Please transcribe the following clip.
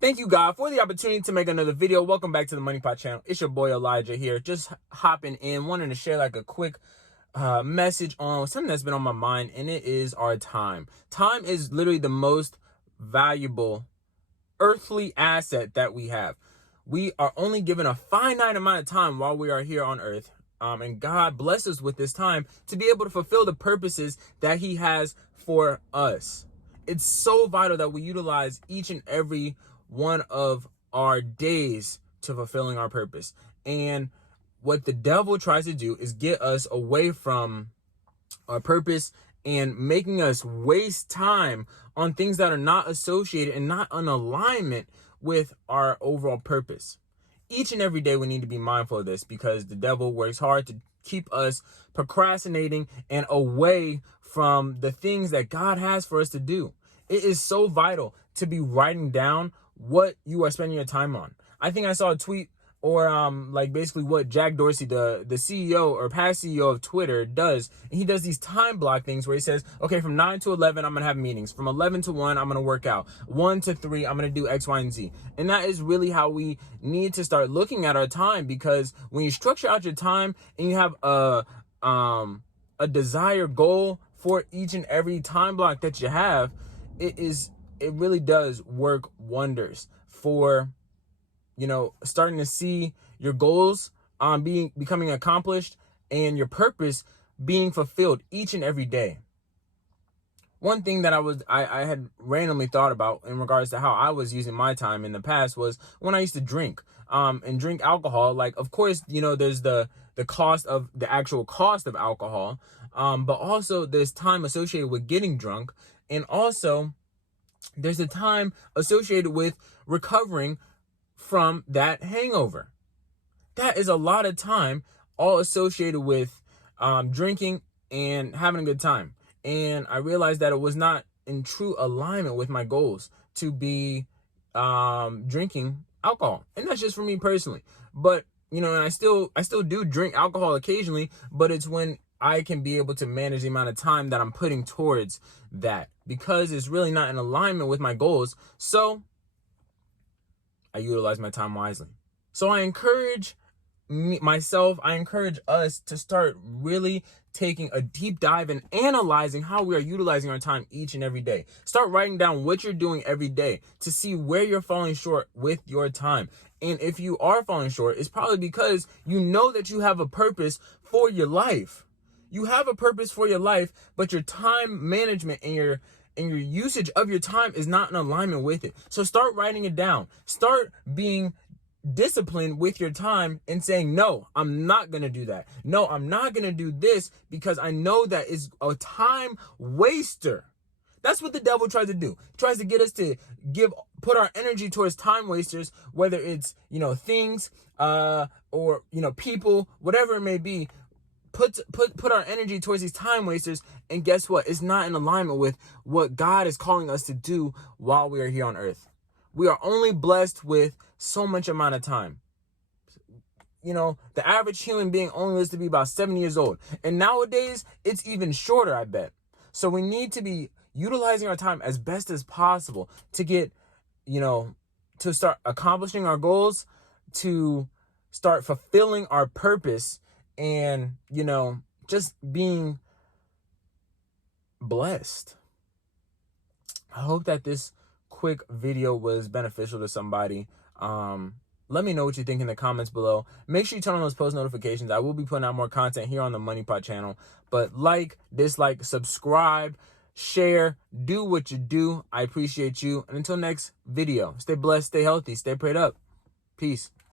Thank you, God, for the opportunity to make another video. Welcome back to the Money Pot channel. It's your boy Elijah here, just hopping in, wanting to share like a quick message on something that's been on my mind, and it is our time. Time is literally the most valuable earthly asset that we have. We are only given a finite amount of time while we are here on earth. And God bless us with this time to be able to fulfill the purposes that He has for us. It's so vital that we utilize each and every one of our days to fulfilling our purpose. And what the devil tries to do is get us away from our purpose and making us waste time on things that are not associated and not in alignment with our overall purpose. Each and every day we need to be mindful of this, because the devil works hard to keep us procrastinating and away from the things that God has for us to do. It is so vital to be writing down what you are spending your time on. I think I saw a tweet or like basically what Jack Dorsey, the CEO or past CEO of Twitter, does. And he does these time block things where he says, okay, from 9 to 11, I'm going to have meetings. From 11 to 1, I'm going to work out. 1 to 3, I'm going to do X, Y, and Z. And that is really how we need to start looking at our time, because when you structure out your time and you have a desired goal for each and every time block that you have, it really does work wonders for, starting to see your goals becoming accomplished and your purpose being fulfilled each and every day. One thing that I had randomly thought about in regards to how I was using my time in the past was when I used to drink and drink alcohol. Like, of course, there's the cost of the actual cost of alcohol, but also there's time associated with getting drunk, and also there's the time associated with recovering from that hangover. That is a lot of time all associated with drinking and having a good time. And I realized that it was not in true alignment with my goals to be drinking alcohol. And that's just for me personally. But, and I still do drink alcohol occasionally, but it's when I can be able to manage the amount of time that I'm putting towards that, because it's really not in alignment with my goals. So I utilize my time wisely. So I encourage I encourage us to start really taking a deep dive and analyzing how we are utilizing our time each and every day. Start writing down what you're doing every day to see where you're falling short with your time. And if you are falling short, it's probably because you know that you have a purpose for your life. You have a purpose for your life, but your time management and your usage of your time is not in alignment with it. So start writing it down. Start being disciplined with your time and saying, no, I'm not going to do that. No, I'm not going to do this, because I know that is a time waster. That's what the devil tries to do. He tries to get us to put our energy towards time wasters, whether it's, things, or, people, whatever it may be. Put our energy towards these time wasters, and guess what? It's not in alignment with what God is calling us to do while we are here on earth. We are only blessed with so much amount of time. The average human being only lives to be about 70 years old. And nowadays, it's even shorter, I bet. So we need to be utilizing our time as best as possible to get, to start accomplishing our goals, to start fulfilling our purpose, and, just being blessed. I hope that this quick video was beneficial to somebody. Let me know what you think in the comments below. Make sure you turn on those post notifications. I will be putting out more content here on the Money Pot channel. But like, dislike, subscribe, share, do what you do. I appreciate you. And until next video, stay blessed, stay healthy, stay prayed up. Peace.